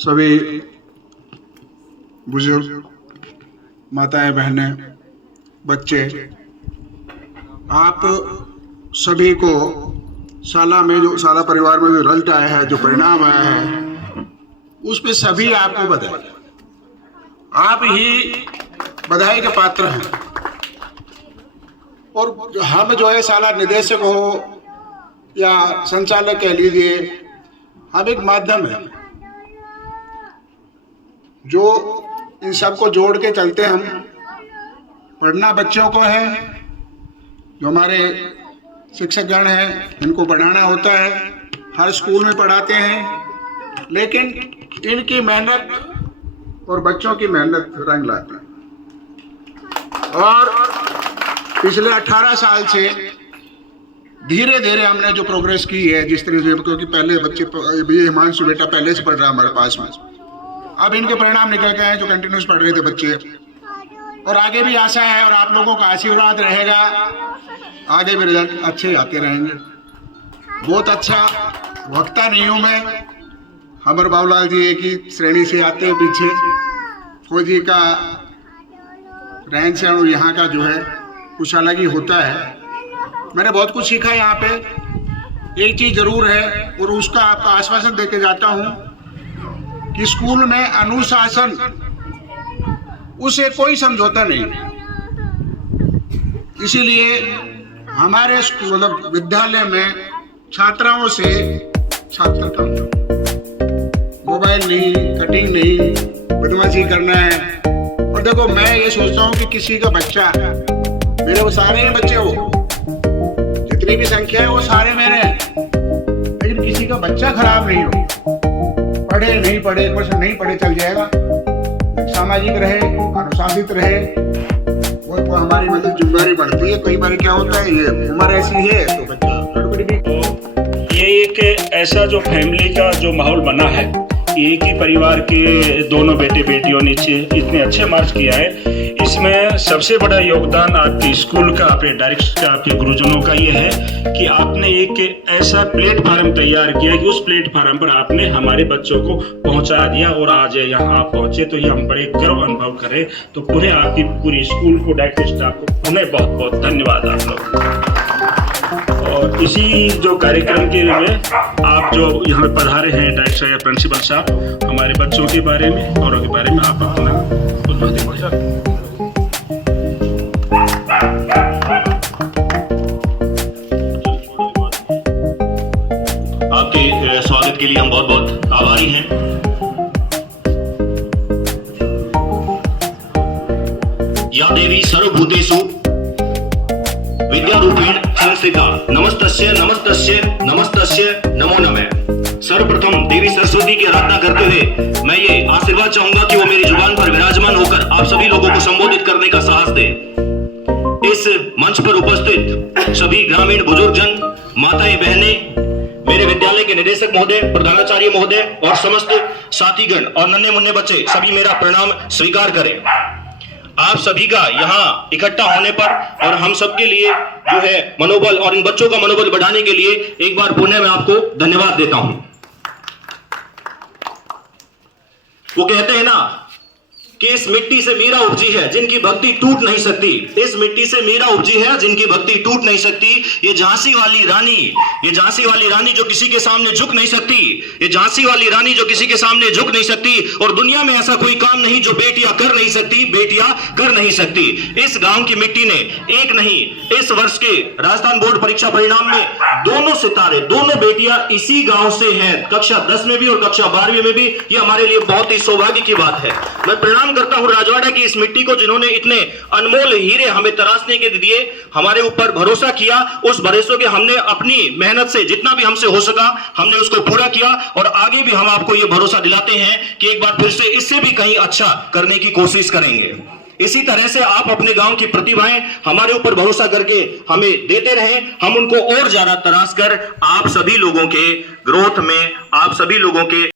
सभी बुजुर्ग, माताएं, बहनें, बच्चे, आप सभी को साला परिवार में जो रिजल्ट आया है, जो परिणाम आया है, उस पे सभी आपको बधाई। आप ही बधाई के पात्र हैं। और हम जो है साला निदेशक हो या संचालक कह लीजिए, हम एक माध्यम है जो इन सबको जोड़ के चलते। हम पढ़ना बच्चों को है, जो हमारे शिक्षकगण हैं इनको पढ़ाना होता है, हर स्कूल में पढ़ाते हैं, लेकिन इनकी मेहनत और बच्चों की मेहनत रंग लाती है। और पिछले 18 साल से धीरे धीरे हमने जो प्रोग्रेस की है, जिस तरह से, क्योंकि पहले बच्चे, ये हिमांशु बेटा पहले से पढ़ रहा है हमारे पास में, अब इनके परिणाम निकल गए हैं जो कंटिन्यूस पढ़ रहे थे बच्चे, और आगे भी आशा है और आप लोगों का आशीर्वाद रहेगा, आगे भी रिजल्ट अच्छे आते रहेंगे। बहुत अच्छा वक्ता नहीं हूँ मैं, हमर बाबूलाल जी एक ही श्रेणी से आते हैं पीछे, फौजी का रहन सहन यहाँ का जो है कुछ अलग ही होता है। मैंने बहुत कुछ सीखा यहाँ पे। एक चीज़ जरूर है और उसका आपका आश्वासन देके जाता हूँ कि स्कूल में अनुशासन, उसे कोई समझौता नहीं। इसीलिए हमारे मतलब विद्यालय में छात्राओं से छात्र कम, मोबाइल नहीं, कटिंग नहीं, बदमाशी करना है। और देखो, मैं ये सोचता हूँ कि किसी का बच्चा, मेरे वो सारे हैं बच्चे, वो जितनी भी संख्या है वो सारे मेरे हैं, लेकिन किसी का बच्चा खराब नहीं हो, पढ़े नहीं पढ़े, कुछ नहीं पढ़े चल जाएगा, सामाजिक रहे, अनुशासित रहे, वो हमारी मतलब जिम्मेदारी बढ़ती है। कई बार क्या होता है, ये उम्र ऐसी है तो बच्चा गड़बड़ी भी। तो ये एक ऐसा जो फैमिली का जो माहौल बना है, एक ही परिवार के दोनों बेटे बेटियों ने इतने अच्छे मार्क्स किया है, इसमें सबसे बड़ा योगदान आपके स्कूल का, आपके डायरेक्टर का, आपके गुरुजनों का ये है कि आपने एक ऐसा प्लेटफार्म तैयार किया कि उस प्लेटफार्म पर आपने हमारे बच्चों को पहुंचा दिया और आज यहाँ आप पहुंचे, तो ये हम बड़े गर्व अनुभव करें। तो पुनः आपकी पूरी स्कूल को, डायरेक्टर स्टाफ को पुनः बहुत बहुत धन्यवाद आप लोग। और इसी जो कार्यक्रम के लिए आप जो यहाँ पढ़ा रहे हैं डायरेक्टर या प्रिंसिपल साहब, हमारे बच्चों के बारे में और उनके बारे में आप अपना आपके स्वागत के लिए हम बहुत बहुत आभारी हैं। या देवी सर्वभूतेषु विद्यारूपेण संस्थिता, नमस्तस्य नमस्तस्य नमस्तस्य नमो नमः। सर्वप्रथम देवी सरस्वती की आराधना करते हुए मैं ये आशीर्वाद चाहूंगा कि वो मेरी जुबान पर विराजमान होकर आप सभी लोगों को संबोधित करने का साहस दे। इस मंच पर उपस्थित सभी ग्रामीण बुजुर्गजन, माताएं, बहनें, मेरे विद्यालय के निदेशक महोदय, प्रधानाचार्य महोदय और समस्त साथीगण और नन्हे मुन्ने बच्चे, सभी मेरा प्रणाम स्वीकार करें। आप सभी का यहाँ इकट्ठा होने पर और हम सबके लिए जो है मनोबल और इन बच्चों का मनोबल बढ़ाने के लिए एक बार पुनः मैं आपको धन्यवाद देता हूं। वो कहते हैं ना कि इस मिट्टी से मीरा उपजी है जिनकी भक्ति टूट नहीं सकती। इस मिट्टी से मीरा उपजी है जिनकी भक्ति टूट नहीं सकती। ये झांसी वाली रानी, ये झांसी वाली रानी जो किसी के सामने झुक नहीं सकती, ये झांसी वाली रानी जो किसी के सामने झुक नहीं सकती। और दुनिया में ऐसा कोई काम नहीं जो बेटियां कर नहीं सकती, बेटियां कर नहीं सकती। इस गांव की मिट्टी ने एक नहीं, इस वर्ष के राजस्थान बोर्ड परीक्षा परिणाम में दोनों सितारे, दोनों बेटियां इसी गांव से हैं, कक्षा 10 में भी और कक्षा 12वीं में भी। ये हमारे लिए बहुत ही सौभाग्य की बात है। मैं प्रणाम करता हूं राजवाड़ा की इस मिट्टी को, जिन्होंने इतने अनमोल हीरे हमें तराशने के दिए, हमारे ऊपर भरोसा किया। उस भरोसे के हमने अपनी मेहनत से जितना भी हमसे हो सका हमने उसको पूरा किया और आगे भी हम आपको ये भरोसा दिलाते हैं कि एक बार फिर से इससे भी कहीं अच्छा करने की कोशिश करेंगे। इसी तरह से आप अपने गांव की प्रतिभाएं हमारे ऊपर भरोसा करके हमें देते रहें, हम उनको और ज्यादा तराश कर आप सभी लोगों के ग्रोथ में, आप सभी लोगों के